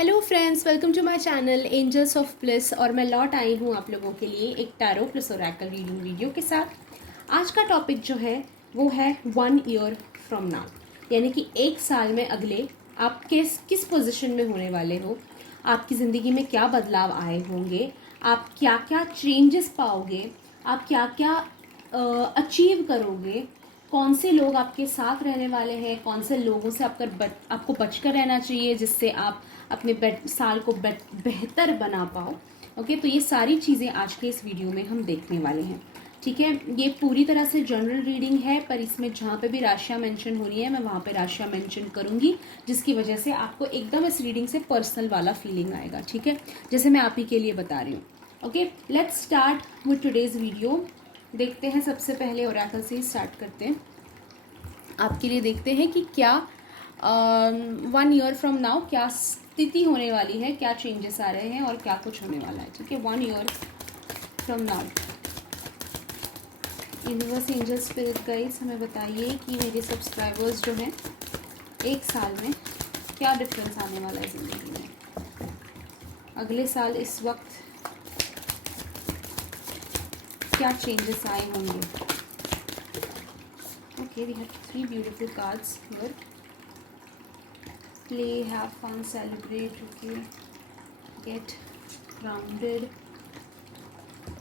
Hello friends, welcome to my channel angels of bliss. और मैं लौट आई हूँ आप लोगों के लिए एक tarot plus Oracle reading video के साथ। आज का टॉपिक जो है वो है 1 ईयर फ्रॉम नाउ, यानी कि 1 साल में अगले आप किस पोजीशन में होने वाले हो, आपकी ज़िंदगी में क्या बदलाव आए होंगे, आप क्या क्या चेंजेस पाओगे, आप क्या क्या अचीव करोगे, कौन से लोग आपके साथ रहने वाले हैं, कौन से लोगों से आपको बचकर रहना चाहिए जिससे आप अपने साल को बेहतर बना पाओ। ओके, तो ये सारी चीज़ें आज के इस वीडियो में हम देखने वाले हैं। ठीक है, ये पूरी तरह से जनरल रीडिंग है, पर इसमें जहाँ पे भी राशियाँ मेंशन हो रही है मैं वहाँ पे राशियाँ मेंशन करूँगी, जिसकी वजह से आपको एकदम इस रीडिंग से पर्सनल वाला फीलिंग आएगा। ठीक है, जैसे मैं आप ही के लिए बता रही हूँ। Okay, let's start with today's video. देखते हैं, सबसे पहले ओरेकल से ही स्टार्ट करते हैं। आपके लिए देखते हैं कि क्या 1 ईयर फ्रॉम नाउ क्या स्थिति होने वाली है, क्या चेंजेस आ रहे हैं और क्या कुछ होने वाला है। ठीक है, 1 year from now universe, angel, spirit guides हमें बताइए कि मेरे सब्सक्राइबर्स जो हैं 1 साल में क्या डिफरेंस आने वाला है ज़िंदगी में। अगले साल इस वक्त क्या चेंजेस आए होंगे। Okay, we have 3 beautiful cards here. Play, have fun, celebrate, okay, get grounded,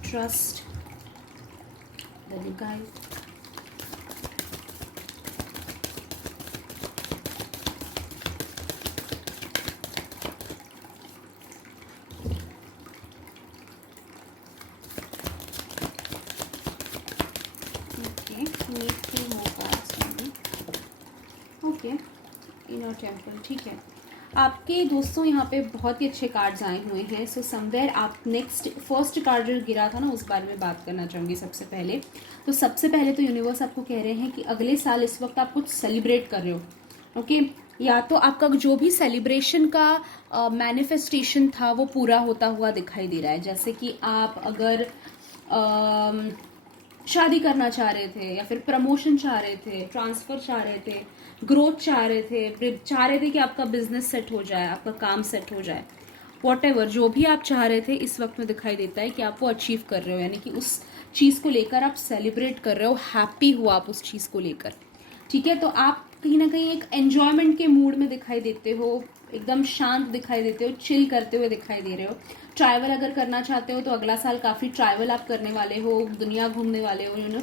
trust, the new guy. Okay, need 2 more cards maybe. Okay, inner temple, ठीक है। आपके दोस्तों यहाँ पे बहुत ही अच्छे कार्ड्स आए हुए हैं। सो समवेयर आप फर्स्ट कार्ड जो गिरा था ना, उस बारे में बात करना चाहूँगी सबसे पहले। तो सबसे पहले तो यूनिवर्स आपको कह रहे हैं कि अगले साल इस वक्त आप कुछ सेलिब्रेट कर रहे हो। ओके, या तो आपका जो भी सेलिब्रेशन का मैनिफेस्टेशन था वो पूरा होता हुआ दिखाई दे रहा है। जैसे कि आप अगर शादी करना चाह रहे थे, या फिर प्रमोशन चाह रहे थे, ट्रांसफर चाह रहे थे, ग्रोथ चाह रहे थे कि आपका बिजनेस सेट हो जाए, आपका काम सेट हो जाए, वॉटेवर जो भी आप चाह रहे थे, इस वक्त में दिखाई देता है कि आप वो अचीव कर रहे हो। यानी कि उस चीज़ को लेकर आप सेलिब्रेट कर रहे हो, हैप्पी हो आप उस चीज़ को लेकर। ठीक है, तो आप कहीं ना कहीं एक एन्जॉयमेंट के मूड में दिखाई देते हो, एकदम शांत दिखाई देते हो, चिल करते हुए दिखाई दे रहे हो। ट्रैवल अगर करना चाहते हो तो अगला साल काफ़ी ट्रैवल आप करने वाले हो, दुनिया घूमने वाले हो, यू नो,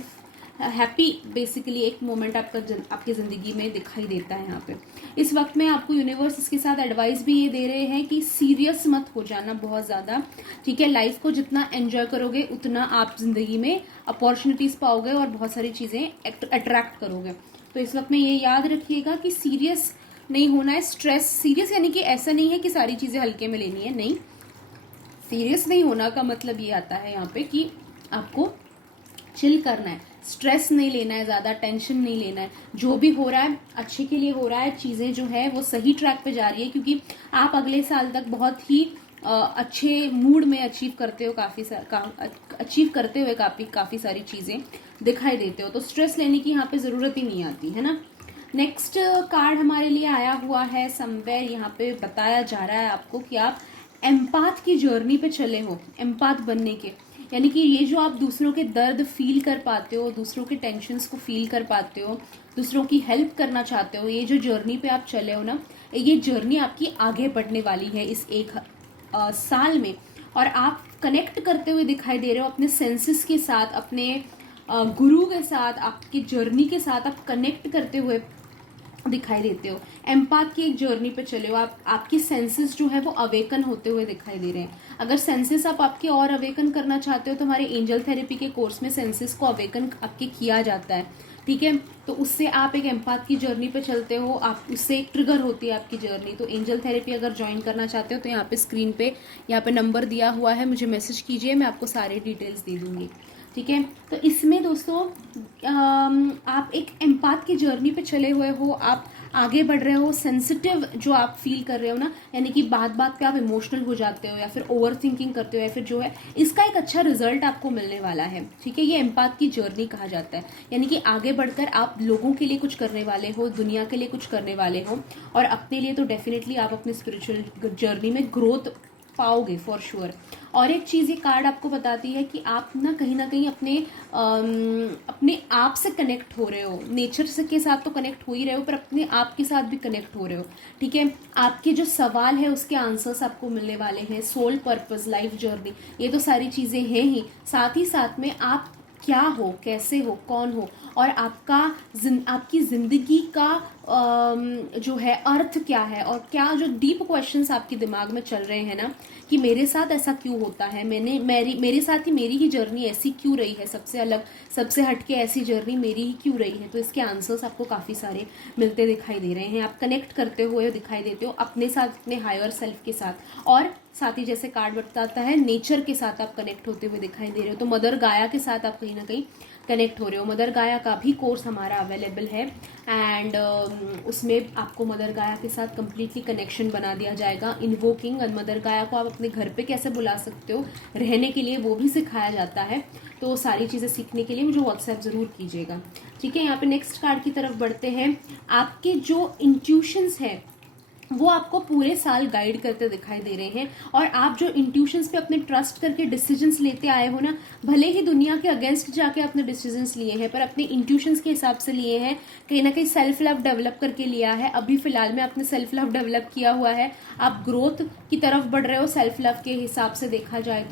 हैप्पी बेसिकली एक मोमेंट आपकी ज़िंदगी में दिखाई देता है यहाँ पे। इस वक्त में आपको यूनिवर्स इसके साथ एडवाइस भी ये दे रहे हैं कि सीरियस मत हो जाना बहुत ज़्यादा। ठीक है, लाइफ को जितना एंजॉय करोगे उतना आप ज़िंदगी में अपॉर्चुनिटीज़ पाओगे और बहुत सारी चीज़ें अट्रैक्ट करोगे। तो इस वक्त में ये याद रखिएगा कि सीरियस नहीं होना है। स्ट्रेस सीरियस यानी कि ऐसा नहीं है कि सारी चीज़ें हल्के में लेनी है, नहीं। सीरियस नहीं होना का मतलब ये आता है यहाँ पे कि आपको चिल करना है, स्ट्रेस नहीं लेना है, ज़्यादा टेंशन नहीं लेना है। जो भी हो रहा है अच्छे के लिए हो रहा है, चीज़ें जो है वो सही ट्रैक पे जा रही है, क्योंकि आप अगले साल तक बहुत ही अच्छे मूड में अचीव करते हो, अचीव करते हुए काफ़ी सारी चीज़ें दिखाई देते हो। तो स्ट्रेस लेने की यहाँ पे ज़रूरत ही नहीं आती है ना। नेक्स्ट कार्ड हमारे लिए आया हुआ है समवेयर। यहाँ पे बताया जा रहा है आपको कि आप एम्पाथ की जर्नी पे चले हो, एम्पाथ बनने के, यानी कि ये जो आप दूसरों के दर्द फील कर पाते हो, दूसरों के टेंशन्स को फील कर पाते हो, दूसरों की हेल्प करना चाहते हो, ये जो जर्नी पे आप चले हो ना, ये जर्नी आपकी आगे बढ़ने वाली है इस 1 साल में। और आप कनेक्ट करते हुए दिखाई दे रहे हो अपने सेंसेस के साथ, अपने गुरु के साथ, आपकी जर्नी के साथ आप कनेक्ट करते हुए दिखाई देते हो। एम्पाथ की एक जर्नी पे चले हो आप, आपकी सेंसेस जो है वो अवेकन होते हुए दिखाई दे रहे हैं। अगर सेंसेस आप आपके और अवेकन करना चाहते हो तो हमारे एंजल थेरेपी के कोर्स में सेंसेस को अवेकन आपके किया जाता है। ठीक है, तो उससे आप एक एम्पाथ की जर्नी पे चलते हो, आप उससे एक ट्रिगर होती है आपकी जर्नी। तो एंजल थेरेपी अगर ज्वाइन करना चाहते हो तो यहाँ पे स्क्रीन पे यहाँ पे नंबर दिया हुआ है, मुझे मैसेज कीजिए, मैं आपको सारे डिटेल्स दे दूंगी। ठीक है, तो इसमें दोस्तों आप एक एम्पाथ की जर्नी पे चले हुए हो, आप आगे बढ़ रहे हो, सेंसिटिव जो आप फील कर रहे हो ना, यानी कि बात बात पे आप इमोशनल हो जाते हो या फिर ओवर थिंकिंग करते हो या फिर जो है, इसका एक अच्छा रिजल्ट आपको मिलने वाला है। ठीक है, ये एम्पैथ की जर्नी कहा जाता है, यानी कि आगे बढ़कर आप लोगों के लिए कुछ करने वाले हो, दुनिया के लिए कुछ करने वाले हो, और अपने लिए तो डेफिनेटली आप अपनी स्पिरिचुअल जर्नी में ग्रोथ पाओगे फॉर श्योर। और एक चीज़ ये कार्ड आपको बताती है कि आप ना कहीं अपने आप से कनेक्ट हो रहे हो, नेचर से के साथ तो कनेक्ट हो ही रहे हो, पर अपने आप के साथ भी कनेक्ट हो रहे हो। ठीक है, आपके जो सवाल है उसके आंसर्स आपको मिलने वाले हैं, सोल पर्पस, लाइफ जर्नी, ये तो सारी चीज़ें हैं ही, साथ ही साथ में आप क्या हो, कैसे हो, कौन हो, और आपकी जिंदगी का जो है अर्थ क्या है, और क्या जो डीप क्वेश्चंस आपके दिमाग में चल रहे हैं ना, कि मेरे साथ ऐसा क्यों होता है, मेरे साथ ही मेरी ही जर्नी ऐसी क्यों रही है, सबसे अलग, सबसे हटके ऐसी जर्नी मेरी ही क्यों रही है। तो इसके आंसर्स आपको काफ़ी सारे मिलते दिखाई दे रहे हैं, आप कनेक्ट करते हुए दिखाई देते हो अपने साथ, अपने हायर सेल्फ के साथ, और साथ ही जैसे कार्ड बताता है नेचर के साथ आप कनेक्ट होते हुए दिखाई दे रहे हो। तो मदर गाया के साथ आप कहीं ना कहीं कनेक्ट हो रहे हो। मदर गाया का भी कोर्स हमारा अवेलेबल है, एंड उसमें आपको मदर गाया के साथ कम्प्लीटली कनेक्शन बना दिया जाएगा। इन्वोकिंग मदर गाया को आप अपने घर पे कैसे बुला सकते हो रहने के लिए, वो भी सिखाया जाता है। तो सारी चीज़ें सीखने के लिए मुझे व्हाट्सएप ज़रूर कीजिएगा। ठीक है, यहाँ पे नेक्स्ट कार्ड की तरफ बढ़ते हैं। आपके जो इंट्यूशंस है वो आपको पूरे साल गाइड करते दिखाई दे रहे हैं, और आप जो इंट्यूशंस पे अपने ट्रस्ट करके डिसीजंस लेते आए हो ना, भले ही दुनिया के अगेंस्ट जाके अपने डिसीजंस लिए हैं, पर अपने इंट्यूशंस के हिसाब से लिए हैं, कहीं ना कहीं सेल्फ लव डेवलप करके लिया है। अभी फिलहाल में आपने सेल्फ लव डेवलप किया हुआ है, आप ग्रोथ की तरफ बढ़ रहे हो सेल्फ लव के हिसाब से देखा जाए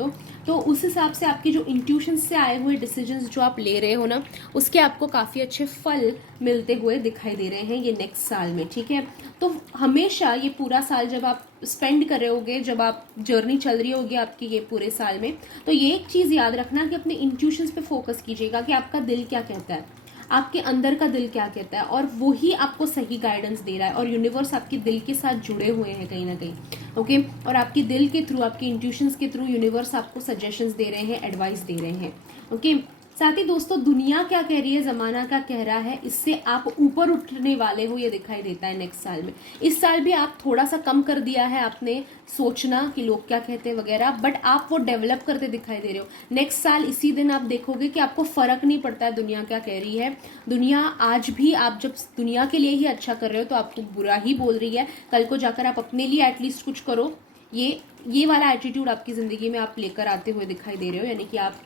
तो उस हिसाब से आपके जो इंट्यूशंस से आए हुए डिसीजंस जो आप ले रहे हो ना, उसके आपको काफ़ी अच्छे फल मिलते हुए दिखाई दे रहे हैं ये नेक्स्ट साल में। ठीक है, तो हमेशा ये पूरा साल जब आप स्पेंड कर रहे होगे, जब आप जर्नी चल रही होगी आपकी ये पूरे साल में, तो ये एक चीज़ याद रखना कि अपने इंट्यूशंस पे फोकस कीजिएगा कि आपका दिल क्या कहता है, आपके अंदर का दिल क्या कहता है, और वो ही आपको सही गाइडेंस दे रहा है। और यूनिवर्स आपके दिल के साथ जुड़े हुए हैं कहीं ना कहीं, ओके। और आपके दिल के थ्रू, आपके इंट्यूशंस के थ्रू यूनिवर्स आपको सजेशंस दे रहे हैं, एडवाइस दे रहे हैं, ओके। साथ ही दोस्तों, दुनिया क्या कह रही है, जमाना क्या कह रहा है, इससे आप ऊपर उठने वाले हो, ये दिखाई देता है नेक्स्ट साल में। इस साल भी आप थोड़ा सा कम कर दिया है आपने सोचना कि लोग क्या कहते हैं वगैरह, बट आप वो डेवलप करते दिखाई दे रहे हो। नेक्स्ट साल इसी दिन आप देखोगे कि आपको फर्क नहीं पड़ता है दुनिया क्या कह रही है। दुनिया आज भी, आप जब दुनिया के लिए ही अच्छा कर रहे हो तो आपको बुरा ही बोल रही है, कल को जाकर आप अपने लिए एटलीस्ट कुछ करो। ये वाला एटीट्यूड आपकी जिंदगी में आप लेकर आते हुए दिखाई दे रहे हो, यानी कि आप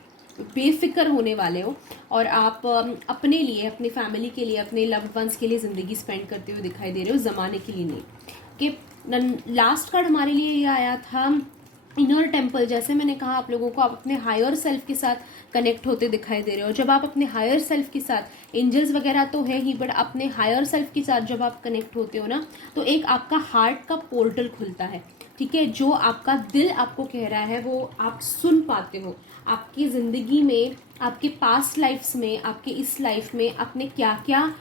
बेफिक्र होने वाले हो, और आप अपने लिए, अपनी फैमिली के लिए, अपने लव्ड वंस के लिए ज़िंदगी स्पेंड करते हुए दिखाई दे रहे हो, ज़माने के लिए नहीं। कि लास्ट कार्ड हमारे लिए ये आया था इनर टेम्पल। जैसे मैंने कहा आप लोगों को, आप अपने हायर सेल्फ के साथ कनेक्ट होते दिखाई दे रहे हो। जब आप अपने हायर सेल्फ के साथ, एंजल्स वगैरह तो है ही, बट अपने हायर सेल्फ के साथ जब आप कनेक्ट होते हो ना, तो एक आपका हार्ट का पोर्टल खुलता है। ठीक है, जो आपका दिल आपको कह रहा है वो आप सुन पाते हो। आपकी ज़िंदगी में, आपके पास्ट लाइफ्स में, आपके इस लाइफ में आपने क्या क्या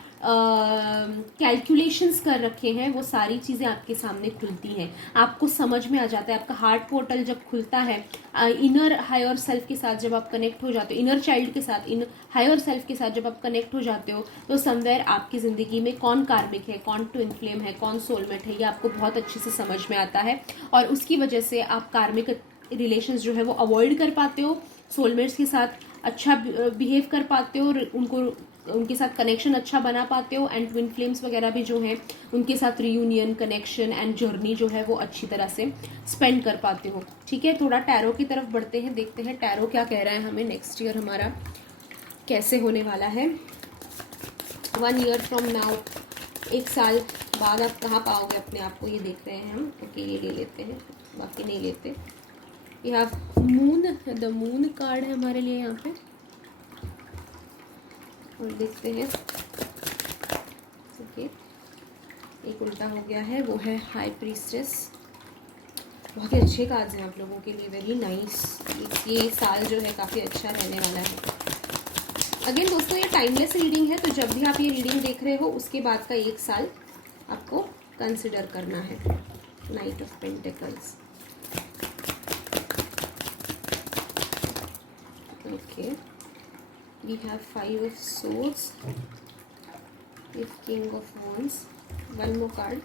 कैलकुलेशंस कर रखे हैं, वो सारी चीज़ें आपके सामने खुलती हैं, आपको समझ में आ जाता है। आपका हार्ट पोर्टल जब खुलता है, इनर हायर सेल्फ के साथ जब आप कनेक्ट हो जाते हो, इनर चाइल्ड के साथ, हायर सेल्फ के साथ जब आप कनेक्ट हो जाते हो, तो समवेयर आपकी ज़िंदगी में कौन कार्मिक है, कौन ट्विन फ्लेम है, कौन सोलमेट है, ये आपको बहुत अच्छे से समझ में आता है। और उसकी वजह से आप कार्मिक रिलेशंस जो है वो अवॉइड कर पाते हो, सोलमेट्स के साथ अच्छा बिहेव कर पाते हो, उनके साथ कनेक्शन अच्छा बना पाते हो, एंड ट्विन फ्लेम्स वगैरह भी जो हैं उनके साथ रियूनियन, कनेक्शन एंड जर्नी जो है वो अच्छी तरह से स्पेंड कर पाते हो। ठीक है, थोड़ा टैरो की तरफ बढ़ते हैं, देखते हैं टैरो क्या कह रहा है हमें, नेक्स्ट ईयर हमारा कैसे होने वाला है। 1 ईयर फ्रॉम नाउ, 1 साल बाद आप कहाँ पाओगे अपने आप को, ये देख रहे हैं हम। ओके, ये ले लेते हैं, बाकी नहीं लेते। ये have moon, the moon card है हमारे लिए यहाँ पे, और देखते हैं। ओके, एक उल्टा हो गया है, वो है हाई प्रीस्टेस। बहुत ही अच्छे कार्ड्स हैं आप लोगों के लिए, वेरी नाइस। ये साल जो है काफ़ी अच्छा रहने वाला है। अगेन दोस्तों, ये टाइमलेस रीडिंग है, तो जब भी आप ये रीडिंग देख रहे हो उसके बाद का 1 साल आपको कंसिडर करना है। Night of pentacles, okay, we have 5 of swords with king of wands, one more card.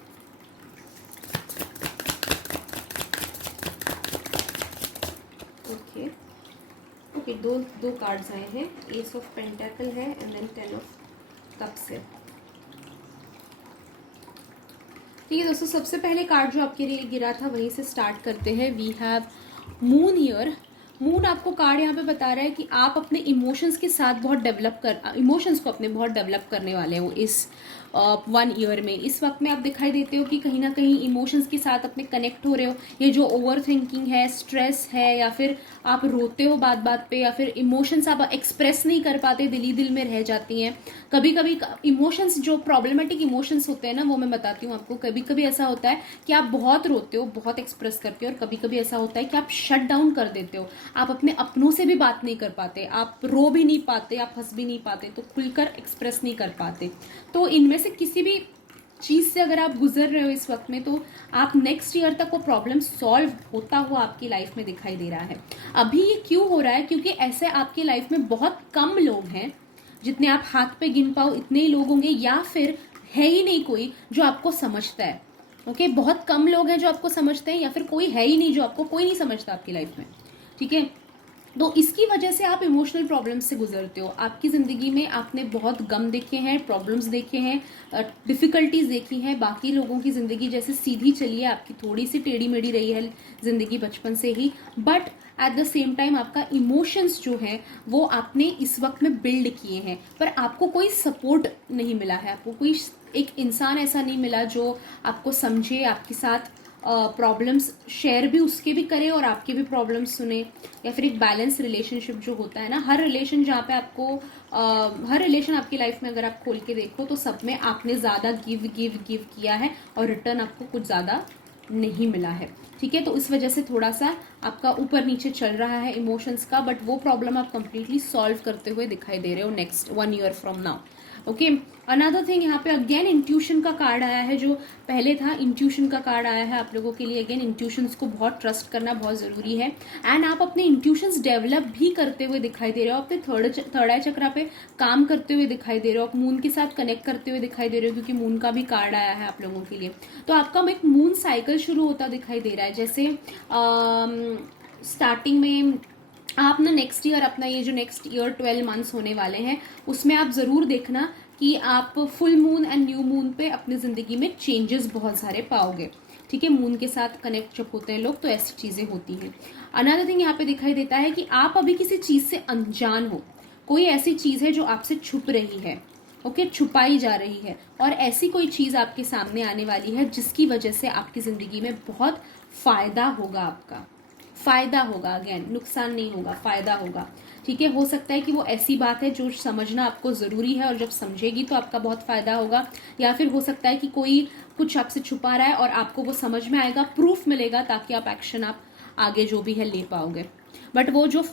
Okay okay, दो दो कार्ड्स आए हैं, एस ऑफ पेंटाकल है एंड देन 10 ऑफ कप्स है। ठीक है दोस्तों, सबसे पहले कार्ड जो आपके लिए गिरा था वहीं से स्टार्ट करते हैं। We have moon here. Moon आपको कार्ड यहाँ पे बता रहा है कि आप अपने इमोशंस के साथ इमोशंस को अपने बहुत डेवलप करने वाले हो इस 1 ईयर में। इस वक्त में आप दिखाई देते हो कि कहीं ना कहीं इमोशंस के साथ अपने कनेक्ट हो रहे हो। ये जो ओवर थिंकिंग है, स्ट्रेस है, या फिर आप रोते हो बात बात पे, या फिर इमोशंस आप एक्सप्रेस नहीं कर पाते, दिल ही दिल में रह जाती हैं। कभी कभी इमोशंस जो प्रॉब्लमेटिक इमोशंस होते हैं ना, वो मैं बताती हूँ आपको। कभी कभी ऐसा होता है कि आप बहुत रोते हो, बहुत एक्सप्रेस करते हो, और कभी कभी ऐसा होता है कि आप शट डाउन कर देते हो। आप अपने अपनों से भी बात नहीं कर पाते, आप रो भी नहीं पाते, आप हंस भी नहीं पाते, तो खुलकर एक्सप्रेस नहीं कर पाते। तो इनमें से किसी भी चीज से अगर आप गुजर रहे हो इस वक्त में, तो आप नेक्स्ट ईयर तक वो प्रॉब्लम सॉल्व होता हुआ आपकी लाइफ में दिखाई दे रहा है। अभी ये क्यों हो रहा है? क्योंकि ऐसे आपकी लाइफ में बहुत कम लोग हैं, जितने आप हाथ पे गिन पाओ इतने ही लोग होंगे, या फिर है ही नहीं कोई जो आपको समझता है। ओके, बहुत कम लोग हैं जो आपको समझते हैं, या फिर कोई है ही नहीं जो आपको, कोई नहीं समझता आपकी लाइफ में। ठीक है, तो इसकी वजह से आप इमोशनल प्रॉब्लम्स से गुजरते हो। आपकी ज़िंदगी में आपने बहुत गम देखे हैं, प्रॉब्लम्स देखे हैं, डिफ़िकल्टीज देखी हैं। बाकी लोगों की ज़िंदगी जैसे सीधी चली है, आपकी थोड़ी सी टेढ़ी मेढ़ी रही है ज़िंदगी बचपन से ही, but at the same time आपका इमोशंस जो है वो आपने इस वक्त में बिल्ड किए हैं, पर आपको कोई सपोर्ट नहीं मिला है। आपको कोई एक इंसान ऐसा नहीं मिला जो आपको समझे, आपके साथ प्रॉब्लम्स शेयर भी उसके भी करे और आपके भी प्रॉब्लम्स सुने, या फिर एक बैलेंस रिलेशनशिप जो होता है ना। हर रिलेशन जहाँ पे आपको हर रिलेशन आपकी लाइफ में अगर आप खोल के देखो तो सब में आपने ज़्यादा गिव गिव गिव किया है और रिटर्न आपको कुछ ज़्यादा नहीं मिला है। ठीक है, तो इस वजह से थोड़ा सा आपका ऊपर नीचे चल रहा है इमोशंस का, बट वो प्रॉब्लम आप कंप्लीटली सॉल्व करते हुए दिखाई दे रहे हो next 1 year from now. Okay, another thing, यहाँ पे अगेन इंट्यूशन का कार्ड आया है। जो पहले था इंट्यूशन का कार्ड आया है आप लोगों के लिए। अगेन इंट्यूशंस को बहुत ट्रस्ट करना बहुत ज़रूरी है, एंड आप अपने इंट्यूशंस डेवलप भी करते हुए दिखाई दे रहे हो। अपने थर्ड आई चक्रा पे काम करते हुए दिखाई दे रहे हो, आप मून के साथ कनेक्ट करते हुए दिखाई दे रहे हो, क्योंकि मून का भी कार्ड आया है आप लोगों के लिए। तो आपका एक मून साइकिल शुरू होता दिखाई दे रहा है। जैसे स्टार्टिंग में आप ना नेक्स्ट ईयर, अपना ये जो नेक्स्ट ईयर 12 मंथ्स होने वाले हैं, उसमें आप ज़रूर देखना कि आप full moon and new moon पे अपनी ज़िंदगी में चेंजेस बहुत सारे पाओगे। ठीक है, मून के साथ कनेक्ट जब होते हैं लोग तो ऐसी चीज़ें होती हैं। अनदर थिंग यहाँ पे दिखाई देता है कि आप अभी किसी चीज़ से अनजान हो। कोई ऐसी चीज़ है जो आपसे छुप रही है, ओके, छुपाई जा रही है, और ऐसी कोई चीज़ आपके सामने आने वाली है जिसकी वजह से आपकी ज़िंदगी में बहुत फ़ायदा होगा। आपका फ़ायदा होगा, अगेन नुकसान नहीं होगा, फ़ायदा होगा। ठीक है, हो सकता है कि वो ऐसी बात है जो समझना आपको ज़रूरी है, और जब समझेगी तो आपका बहुत फ़ायदा होगा। या फिर हो सकता है कि कोई कुछ आपसे छुपा रहा है और आपको वो समझ में आएगा, प्रूफ मिलेगा, ताकि आप एक्शन आप आगे जो भी है ले पाओगे। बट वो जो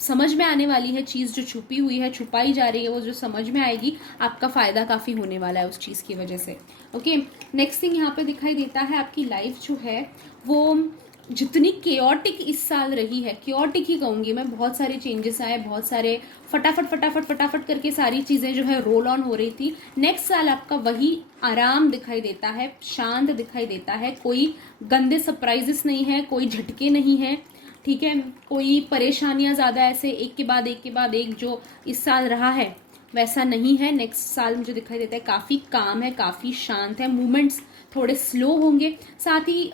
समझ में आने वाली है चीज़, जो छुपी हुई है, छुपाई जा रही है, वो जो समझ में आएगी, आपका फ़ायदा काफ़ी होने वाला है उस चीज़ की वजह से। ओके, नेक्स्ट थिंग यहाँ पे दिखाई देता है, आपकी लाइफ जो है वो जितनी केओटिक इस साल रही है, केओटिक ही कहूँगी मैं, बहुत सारे चेंजेस आए, बहुत सारे फटाफट फटाफट फटाफट करके सारी चीज़ें जो है रोल ऑन हो रही थी। नेक्स्ट साल आपका वही आराम दिखाई देता है, शांत दिखाई देता है, कोई गंदे सरप्राइजेस नहीं है, कोई झटके नहीं है। ठीक है, कोई परेशानियां ज़्यादा ऐसे एक के बाद एक जो इस साल रहा है वैसा नहीं है। नेक्स्ट साल मुझे दिखाई देता है काफ़ी काम है, काफ़ी शांत है, मूवमेंट्स थोड़े स्लो होंगे। साथ ही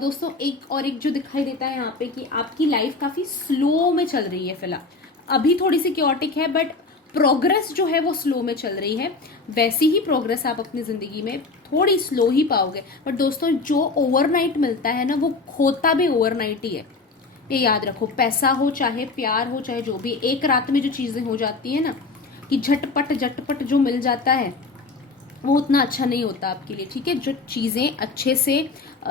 दोस्तों एक जो दिखाई देता है यहाँ पे कि आपकी लाइफ काफ़ी स्लो में चल रही है फिलहाल। अभी थोड़ी सी क्योटिक है, बट प्रोग्रेस जो है वो स्लो में चल रही है। वैसी ही प्रोग्रेस आप अपनी ज़िंदगी में थोड़ी स्लो ही पाओगे, बट दोस्तों जो ओवरनाइट मिलता है ना, वो खोता भी ओवरनाइट ही है, ये याद रखो। पैसा हो, चाहे प्यार हो, चाहे जो भी, एक रात में जो चीज़ें हो जाती है ना, कि झटपट झटपट जो मिल जाता है, वो उतना अच्छा नहीं होता आपके लिए। ठीक है, जो चीज़ें अच्छे से,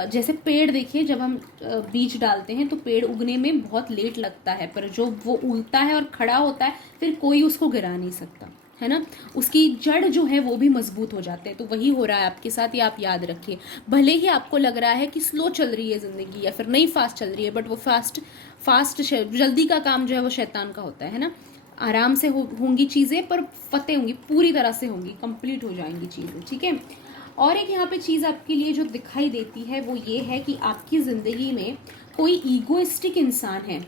जैसे पेड़ देखिए, जब हम बीज डालते हैं तो पेड़ उगने में बहुत लेट लगता है, पर जो वो उगता है और खड़ा होता है फिर कोई उसको गिरा नहीं सकता, है ना। उसकी जड़ जो है वो भी मजबूत हो जाते हैं। तो वही हो रहा है आपके साथ, ये आप याद रखिए। भले ही आपको लग रहा है कि स्लो चल रही है ज़िंदगी या फिर नहीं फास्ट चल रही है, बट वो फास्ट जल्दी का काम जो है वो शैतान का होता है ना। आराम से होंगी चीज़ें, पर फतेह होंगी, पूरी तरह से होंगी, कंप्लीट हो जाएंगी चीज़ें। ठीक है, और एक यहाँ पे चीज़ आपके लिए जो दिखाई देती है वो ये है कि आपकी ज़िंदगी में कोई ईगोइस्टिक इंसान है,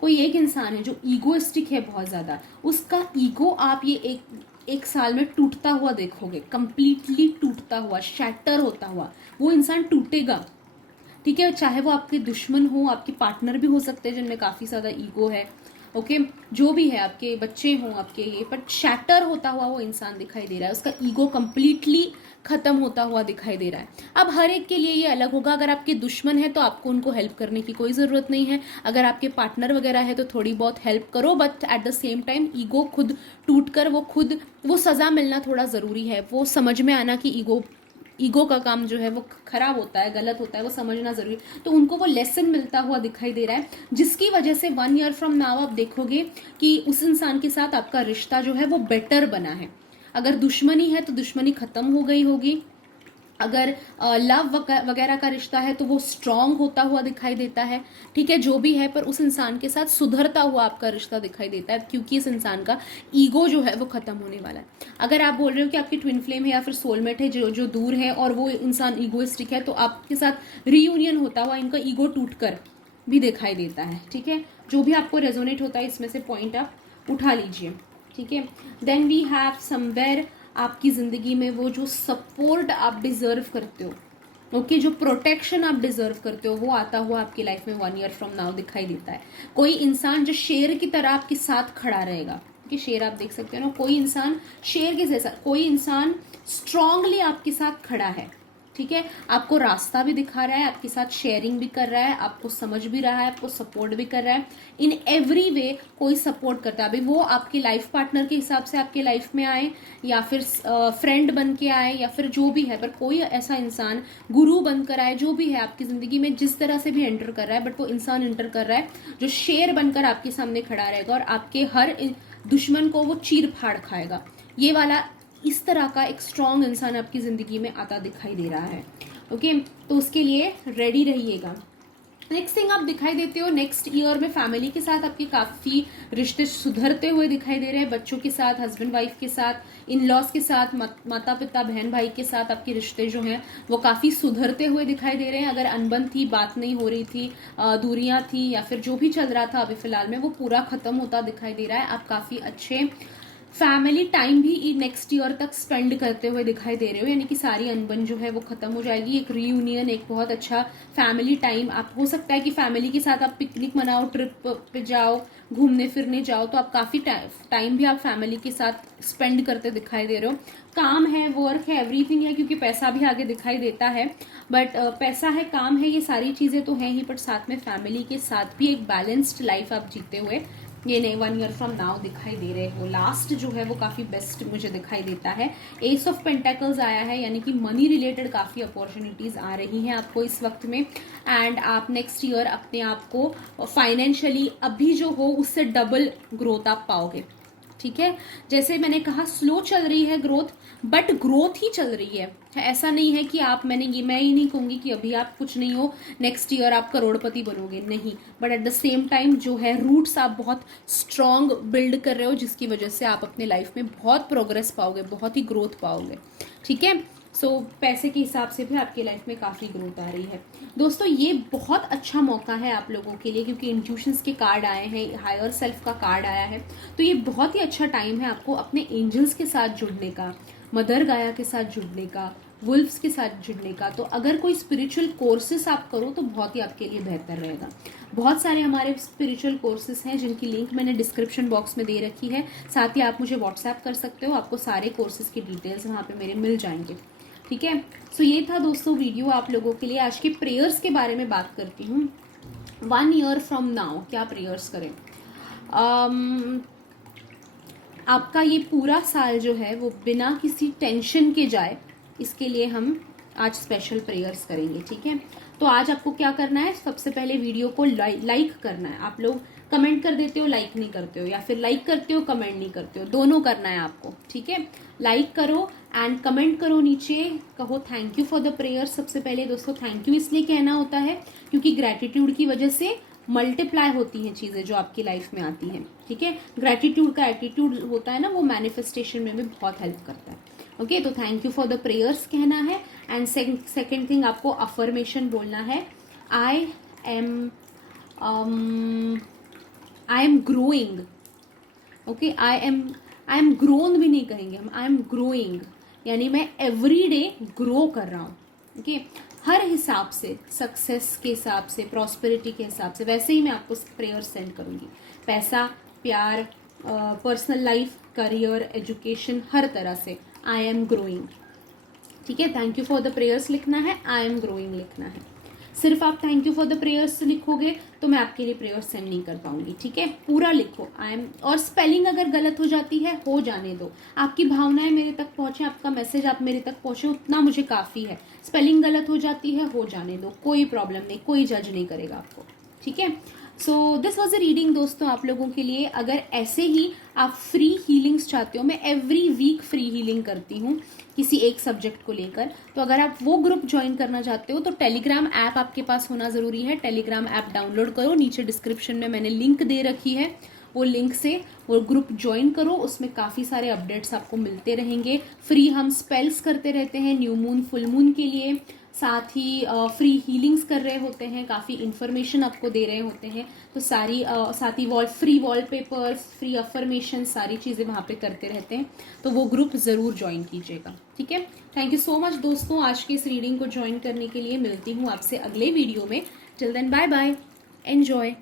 कोई एक इंसान है जो ईगोइस्टिक है बहुत ज़्यादा। उसका ईगो आप ये एक साल में टूटता हुआ देखोगे, कंप्लीटली टूटता हुआ, शैटर होता हुआ। वो इंसान टूटेगा, ठीक है, चाहे वो आपके दुश्मन हो, आपके पार्टनर भी हो सकते हैं जिनमें काफ़ी ज़्यादा ईगो है, ओके, जो भी है, आपके बच्चे हों आपके, ये बट शैटर होता हुआ वो इंसान दिखाई दे रहा है, उसका ईगो कंप्लीटली खत्म होता हुआ दिखाई दे रहा है। अब हर एक के लिए ये अलग होगा। अगर आपके दुश्मन है तो आपको उनको हेल्प करने की कोई ज़रूरत नहीं है, अगर आपके पार्टनर वगैरह है तो थोड़ी बहुत हेल्प करो, but at the same time ego खुद टूट कर वो सज़ा मिलना थोड़ा ज़रूरी है। वो समझ में आना कि ईगो का काम जो है वो खराब होता है, गलत होता है, वो समझना जरूरी है। तो उनको वो लेसन मिलता हुआ दिखाई दे रहा है, जिसकी वजह से 1 ईयर फ्रॉम नाउ आप देखोगे कि उस इंसान के साथ आपका रिश्ता जो है वो बेटर बना है। अगर दुश्मनी है तो दुश्मनी खत्म हो गई होगी, अगर लव वगैरह का रिश्ता है तो वो स्ट्रांग होता हुआ दिखाई देता है, ठीक है, जो भी है, पर उस इंसान के साथ सुधरता हुआ आपका रिश्ता दिखाई देता है, क्योंकि इस इंसान का ईगो जो है वो खत्म होने वाला है। अगर आप बोल रहे हो कि आपकी ट्विन फ्लेम है या फिर सोलमेट है जो दूर है और वो इंसान ईगोइस्टिक है, तो आपके साथ रीयूनियन होता हुआ इनका ईगो टूट कर भी दिखाई देता है, ठीक है। जो भी आपको रेजोनेट होता है इसमें से पॉइंट आप उठा लीजिए, ठीक है। देन वी हैव समवेयर आपकी ज़िंदगी में वो जो सपोर्ट आप डिजर्व करते हो, ओके, जो प्रोटेक्शन आप डिजर्व करते हो, वो आता हुआ आपकी लाइफ में 1 ईयर फ्रॉम नाउ दिखाई देता है। कोई इंसान जो शेर की तरह आपके साथ खड़ा रहेगा, कि शेर आप देख सकते हो ना, कोई इंसान शेर के जैसा, कोई इंसान स्ट्रांगली आपके साथ खड़ा है, ठीक है, आपको रास्ता भी दिखा रहा है, आपके साथ शेयरिंग भी कर रहा है, आपको समझ भी रहा है, आपको सपोर्ट भी कर रहा है, इन एवरी वे कोई सपोर्ट करता है। अभी वो आपके लाइफ पार्टनर के हिसाब से आपके लाइफ में आए या फिर फ्रेंड बन के आए या फिर जो भी है, पर कोई ऐसा इंसान गुरु बनकर आए, जो भी है आपकी जिंदगी में जिस तरह से भी एंटर कर रहा है, बट वो इंसान एंटर कर रहा है जो शेर बनकर आपके सामने खड़ा रहेगा और आपके हर दुश्मन को वो चीर फाड़ खाएगा। ये वाला इस तरह का एक स्ट्रॉन्ग इंसान आपकी ज़िंदगी में आता दिखाई दे रहा है, ओके, तो उसके लिए रेडी रहिएगा। नेक्स्ट थिंग आप दिखाई देते हो, नेक्स्ट ईयर में फैमिली के साथ आपके काफ़ी रिश्ते सुधरते हुए दिखाई दे रहे हैं। बच्चों के साथ, हस्बैंड वाइफ के साथ, इन लॉज के साथ, माता पिता बहन भाई के साथ आपके रिश्ते जो हैं वो काफ़ी सुधरते हुए दिखाई दे रहे हैं। अगर अनबन थी, बात नहीं हो रही थी, दूरियां थी या फिर जो भी चल रहा था अभी फिलहाल में, वो पूरा खत्म होता दिखाई दे रहा है। आप काफ़ी अच्छे फैमिली टाइम भी नेक्स्ट ईयर तक स्पेंड करते हुए दिखाई दे रहे हो, यानी कि सारी अनबन जो है वो खत्म हो जाएगी। एक रीयूनियन, एक बहुत अच्छा फैमिली टाइम, आप हो सकता है कि फैमिली के साथ आप पिकनिक मनाओ, ट्रिप पे जाओ, घूमने फिरने जाओ, तो आप काफी टाइम भी आप फैमिली के साथ स्पेंड करते दिखाई दे रहे हो। काम है, वर्क है, एवरीथिंग है, क्योंकि पैसा भी आगे दिखाई देता है, बट पैसा है, काम है, ये सारी चीजें तो हैं ही, बट साथ में फैमिली के साथ भी एक बैलेंस्ड लाइफ आप जीते हुए ये नए 1 ईयर फ्रॉम नाउ दिखाई दे रहे हो। लास्ट जो है वो काफी बेस्ट मुझे दिखाई देता है। एस ऑफ पेंटेकल्स आया है, यानी कि मनी रिलेटेड काफी अपॉर्चुनिटीज आ रही हैं आपको इस वक्त में, एंड आप नेक्स्ट ईयर अपने आप को फाइनेंशियली अभी जो हो उससे डबल ग्रोथ आप पाओगे, ठीक है। जैसे मैंने कहा स्लो चल रही है ग्रोथ, बट ग्रोथ ही चल रही है। ऐसा नहीं है कि आप, मैं ही नहीं कहूंगी कि अभी आप कुछ नहीं हो, नेक्स्ट ईयर आप करोड़पति बनोगे, नहीं, but at the same time जो है रूट्स आप बहुत स्ट्रांग बिल्ड कर रहे हो, जिसकी वजह से आप अपने लाइफ में बहुत प्रोग्रेस पाओगे, बहुत ही ग्रोथ पाओगे, ठीक है। सो पैसे के हिसाब से भी आपकी लाइफ में काफ़ी ग्रोथ आ रही है। दोस्तों ये बहुत अच्छा मौका है आप लोगों के लिए, क्योंकि इंट्यूशंस के कार्ड आए हैं, हायर सेल्फ का कार्ड आया है, तो ये बहुत ही अच्छा टाइम है आपको अपने एंजल्स के साथ जुड़ने का, मदर गाया के साथ जुड़ने का, वुल्फ्स के साथ जुड़ने का। तो अगर कोई स्पिरिचुअल कोर्सेस आप करो तो बहुत ही आपके लिए बेहतर रहेगा। बहुत सारे हमारे स्पिरिचुअल कोर्सेस हैं जिनकी लिंक मैंने डिस्क्रिप्शन बॉक्स में दे रखी है, साथ ही आप मुझे व्हाट्सएप कर सकते हो, आपको सारे कोर्सेज की डिटेल्स वहाँ पे मेरे मिल जाएंगे, ठीक है। सो ये था दोस्तों वीडियो आप लोगों के लिए। आज के प्रेयर्स के बारे में बात करती हूँ। 1 ईयर फ्रॉम नाउ क्या प्रेयर्स करें। आपका ये पूरा साल जो है वो बिना किसी टेंशन के जाए, इसके लिए हम आज स्पेशल प्रेयर्स करेंगे, ठीक है। तो आज आपको क्या करना है, सबसे पहले वीडियो को लाइक करना है। आप लोग कमेंट कर देते हो, लाइक नहीं करते हो, या फिर लाइक करते हो कमेंट नहीं करते हो, दोनों करना है आपको, ठीक है। लाइक करो एंड कमेंट करो, नीचे कहो thank you for the prayer. सबसे पहले दोस्तों थैंक यू इसलिए कहना होता है क्योंकि ग्रेटिट्यूड की वजह से मल्टीप्लाई होती हैं चीज़ें जो आपकी लाइफ में आती हैं, ठीक है। ग्रेटिट्यूड का एटीट्यूड होता है ना, वो मैनिफेस्टेशन में भी बहुत हेल्प करता है। ओके, तो thank you for the prayers कहना है। एंड सेकेंड थिंग आपको अफर्मेशन बोलना है, I am growing. Okay, I am grown भी नहीं कहेंगे हम, आई एम ग्रोइंग, यानी मैं एवरी डे ग्रो कर रहा हूँ। ओके, हर हिसाब से, सक्सेस के हिसाब से, प्रॉस्पेरिटी के हिसाब से, वैसे ही मैं आपको प्रेयर सेंड करूँगी। पैसा, प्यार, पर्सनल लाइफ, करियर, एजुकेशन, हर तरह से आई एम ग्रोइंग। ठीक है, thank you for the prayers लिखना है, आई एम ग्रोइंग लिखना है। सिर्फ आप thank you for the prayers लिखोगे तो मैं आपके लिए प्रेयर सेंड नहीं कर पाऊंगी। ठीक है, पूरा लिखो आई एम, और स्पेलिंग अगर गलत हो जाती है, हो जाने दो। आपकी भावनाएं मेरे तक पहुंचे, आपका मैसेज आप मेरे तक पहुंचे, उतना मुझे काफी है। स्पेलिंग गलत हो जाती है, हो जाने दो, कोई प्रॉब्लम नहीं, कोई जज नहीं करेगा आपको। ठीक है, so this was a reading दोस्तों आप लोगों के लिए। अगर ऐसे ही आप फ्री हीलिंग्स चाहते हो, मैं एवरी वीक फ्री हीलिंग करती हूँ किसी एक सब्जेक्ट को लेकर, तो अगर आप वो ग्रुप ज्वाइन करना चाहते हो तो टेलीग्राम ऐप आपके पास होना जरूरी है। टेलीग्राम ऐप डाउनलोड करो, नीचे डिस्क्रिप्शन में मैंने लिंक दे रखी है, वो लिंक से वो ग्रुप ज्वाइन करो। उसमें काफ़ी सारे अपडेट्स आपको मिलते रहेंगे। फ्री हम स्पेल्स करते रहते हैं न्यू मून, फुल मून के लिए, साथ ही फ्री हीलिंग्स कर रहे होते हैं, काफ़ी इन्फॉर्मेशन आपको दे रहे होते हैं। तो सारी साथ ही फ्री वॉलपेपर्स, फ्री अफर्मेशन, सारी चीज़ें वहाँ पे करते रहते हैं। तो वो ग्रुप ज़रूर ज्वाइन कीजिएगा। ठीक है, थैंक यू सो मच दोस्तों आज की इस रीडिंग को ज्वाइन करने के लिए। मिलती हूँ आपसे अगले वीडियो में। Till then bye bye, enjoy.